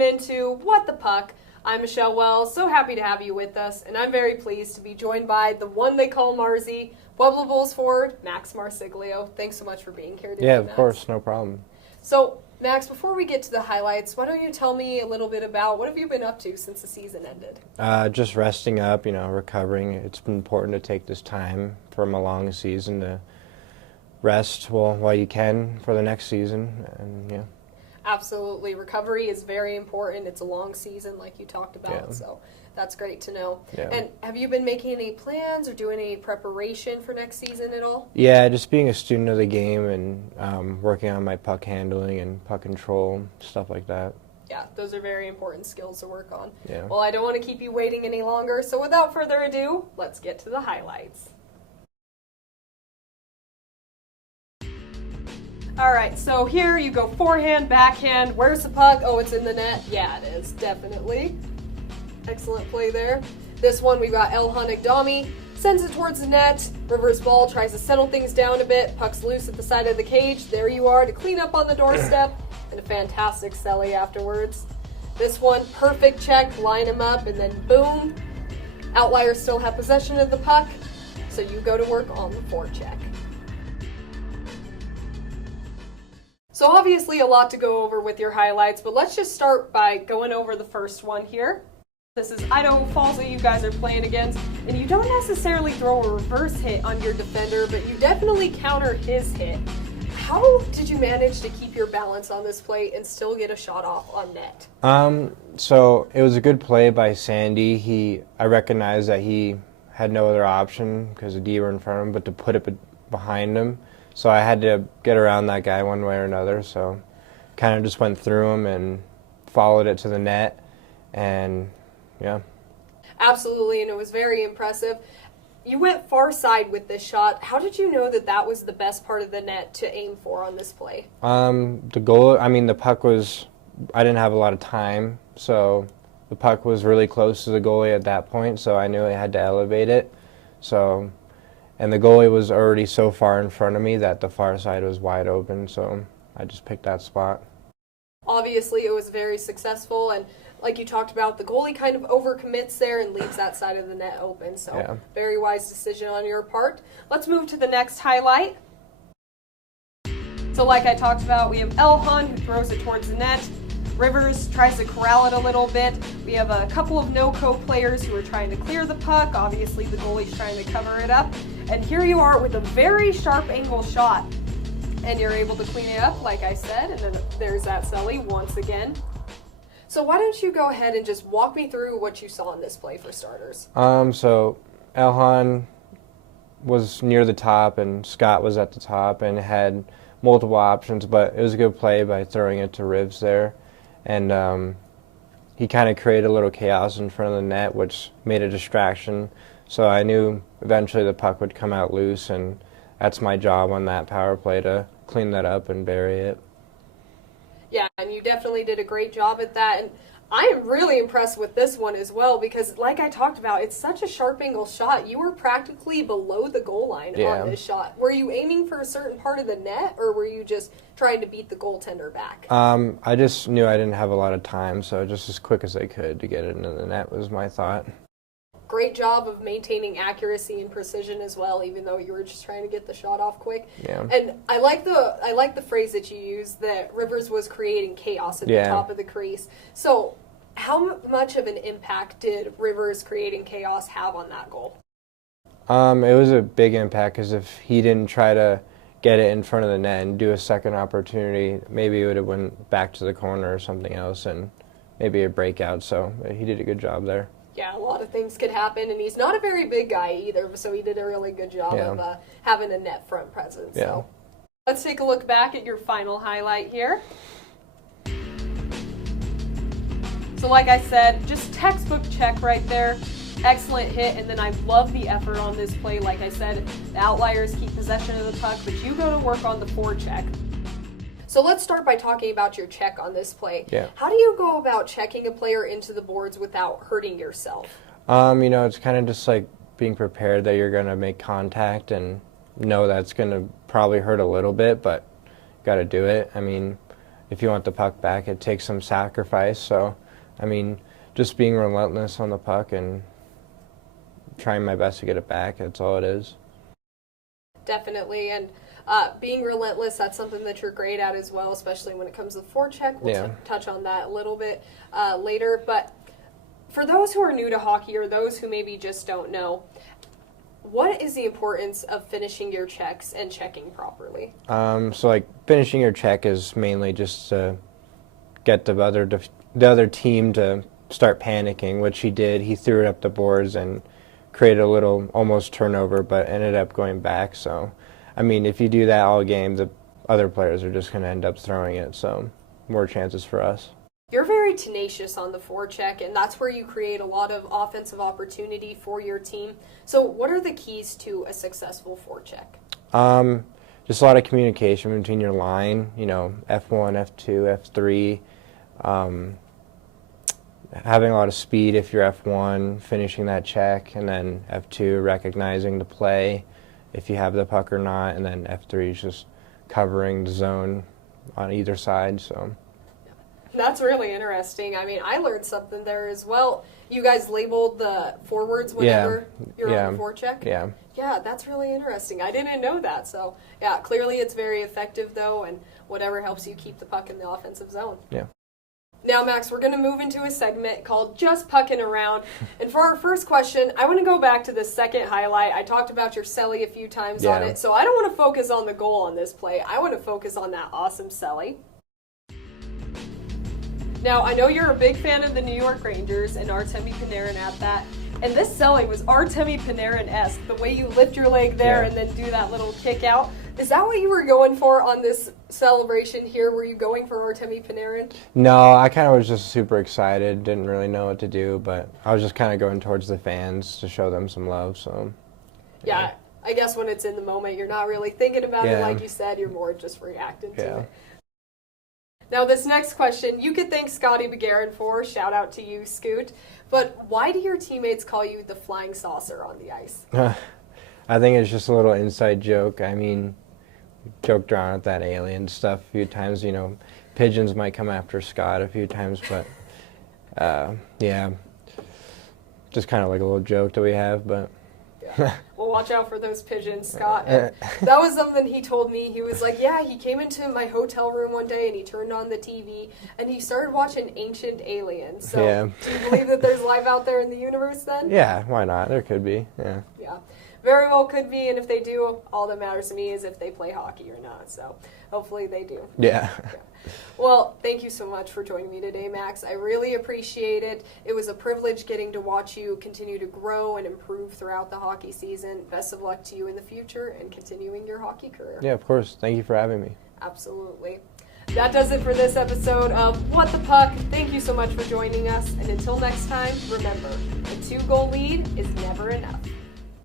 welcome into What the Puck. I'm Michelle Wells, so happy to have you with us, and I'm very pleased to be joined by the one they call Marzi, Pueblo Bulls forward, Max Marsiglio. Thanks so much for being here today, Yeah, of Max. course, no problem. So, Max, before we get to the highlights, why don't you tell me a little bit about what have you been up to since the season ended? Just resting up, recovering. It's been important to take this time from a long season to rest while you can for the next season, and yeah. Absolutely. Recovery is very important. It's a long season, like you talked about, so that's great to know. Yeah. And have you been making any plans or doing any preparation for next season at all? Yeah, just being a student of the game and working on my puck handling and puck control, stuff like that. Yeah, those are very important skills to work on. Yeah. Well, I don't want to keep you waiting any longer, so without further ado, let's get to the highlights. All right, so here you go forehand, backhand. Where's the puck? Oh, it's in the net. Yeah, it is, definitely. Excellent play there. This one, we've got Elhan Agdami. Sends it towards the net. Rivers ball tries to settle things down a bit. Puck's loose at the side of the cage. There you are to clean up on the doorstep. And a fantastic celly afterwards. This one, perfect check. Line him up, and then boom. Outliers still have possession of the puck. So you go to work on the forecheck. So obviously a lot to go over with your highlights, but let's just start by going over the first one here. This is Idaho Falls that you guys are playing against, and you don't necessarily throw a reverse hit on your defender, but you definitely counter his hit. How did you manage to keep your balance on this play and still get a shot off on net? So it was a good play by Sandy. I recognized that he had no other option because the D were in front of him, but to put it behind him. So I had to get around that guy one way or another, so kind of just went through him and followed it to the net, and yeah. Absolutely, and it was very impressive. You went far side with this shot. How did you know that that was the best part of the net to aim for on this play? The puck was, I didn't have a lot of time, so the puck was really close to the goalie at that point, so I knew I had to elevate it. And the goalie was already so far in front of me that the far side was wide open, so I just picked that spot. Obviously, it was very successful, and like you talked about, the goalie kind of overcommits there and leaves that side of the net open, so very wise decision on your part. Let's move to the next highlight. So like I talked about, we have Elhan who throws it towards the net. Rivers tries to corral it a little bit. We have a couple of no-co players who are trying to clear the puck. Obviously, the goalie's trying to cover it up. And here you are with a very sharp angle shot. And you're able to clean it up, like I said. And then there's that celly once again. So why don't you go ahead and just walk me through what you saw in this play for starters? So Elhan was near the top, and Scott was at the top, and had multiple options. But it was a good play by throwing it to Rivs there. And he kind of created a little chaos in front of the net, which made a distraction. So I knew eventually the puck would come out loose, and that's my job on that power play, to clean that up and bury it. Yeah, and you definitely did a great job at that. And I am really impressed with this one as well because, like I talked about, it's such a sharp angle shot. You were practically below the goal line on this shot. Were you aiming for a certain part of the net, or were you just trying to beat the goaltender back? I just knew I didn't have a lot of time, so just as quick as I could to get it into the net was my thought. Great job of maintaining accuracy and precision as well, even though you were just trying to get the shot off quick. Yeah. And I like the phrase that you used, that Rivers was creating chaos at the top of the crease. So how much of an impact did Rivers creating chaos have on that goal? It was a big impact, because if he didn't try to get it in front of the net and do a second opportunity, maybe it would have went back to the corner or something else, and maybe a breakout. So he did a good job there. Yeah, a lot of things could happen, and he's not a very big guy either, so he did a really good job of having a net front presence. Yeah. So let's take a look back at your final highlight here. So like I said, just textbook check right there. Excellent hit, and then I love the effort on this play. Like I said, the outliers keep possession of the puck, but you go to work on the forecheck. So let's start by talking about your check on this play. Yeah. How do you go about checking a player into the boards without hurting yourself? It's kind of just like being prepared that you're going to make contact and know that's going to probably hurt a little bit, but got to do it. if you want the puck back, it takes some sacrifice. So, I mean, just being relentless on the puck and trying my best to get it back, that's all it is. Definitely, and being relentless, that's something that you're great at as well, especially when it comes to forecheck. We'll touch on that a little bit later. But for those who are new to hockey or those who maybe just don't know, what is the importance of finishing your checks and checking properly? So, like, finishing your check is mainly just to get the other team to start panicking, which he did. He threw it up the boards and created a little almost turnover, but ended up going back. So, I mean, if you do that all game, the other players are just going to end up throwing it, so more chances for us. You're very tenacious on the forecheck, and that's where you create a lot of offensive opportunity for your team. So what are the keys to a successful forecheck? Just a lot of communication between your line, you know, F1, F2, F3, having a lot of speed if you're F1, finishing that check, and then F2, recognizing the play if you have the puck or not, and then F3 is just covering the zone on either side. So that's really interesting. I mean, I learned something there as well. You guys labeled the forwards whenever you're on the forecheck? Yeah. Yeah, that's really interesting. I didn't know that. So, yeah, clearly it's very effective, though, and whatever helps you keep the puck in the offensive zone. Yeah. Now, Max, we're going to move into a segment called Just Puckin Around. And for our first question, I want to go back to the second highlight. I talked about your celly a few times on it, so I don't want to focus on the goal on this play. I want to focus on that awesome celly. Now, I know you're a big fan of the New York Rangers and Artemi Panarin at that. And this celly was Artemi Panarin-esque, the way you lift your leg there and then do that little kick out. Is that what you were going for on this celebration here? Were you going for Artemi Panarin? No, I kind of was just super excited. Didn't really know what to do, but I was just kind of going towards the fans to show them some love. So yeah, I guess when it's in the moment, you're not really thinking about it like you said. You're more just reacting to it. Now, this next question, you could thank Scotty Begarin for. Shout out to you, Scoot. But why do your teammates call you the flying saucer on the ice? I think it's just a little inside joke. I mean, we joked around with that alien stuff a few times. You know, pigeons might come after Scott a few times, but yeah, just kind of like a little joke that we have, but. Well, watch out for those pigeons, Scott. And that was something he told me. He was like, yeah, he came into my hotel room one day and he turned on the TV and he started watching Ancient Aliens. So do you believe that there's life out there in the universe then? Yeah, why not? There could be, yeah. Very well could be, and if they do, all that matters to me is if they play hockey or not. So hopefully they do. Yeah. Well, thank you so much for joining me today, Max. I really appreciate it. It was a privilege getting to watch you continue to grow and improve throughout the hockey season. Best of luck to you in the future and continuing your hockey career. Yeah, of course. Thank you for having me. Absolutely. That does it for this episode of What the Puck. Thank you so much for joining us. And until next time, remember, a 2-goal lead is never enough.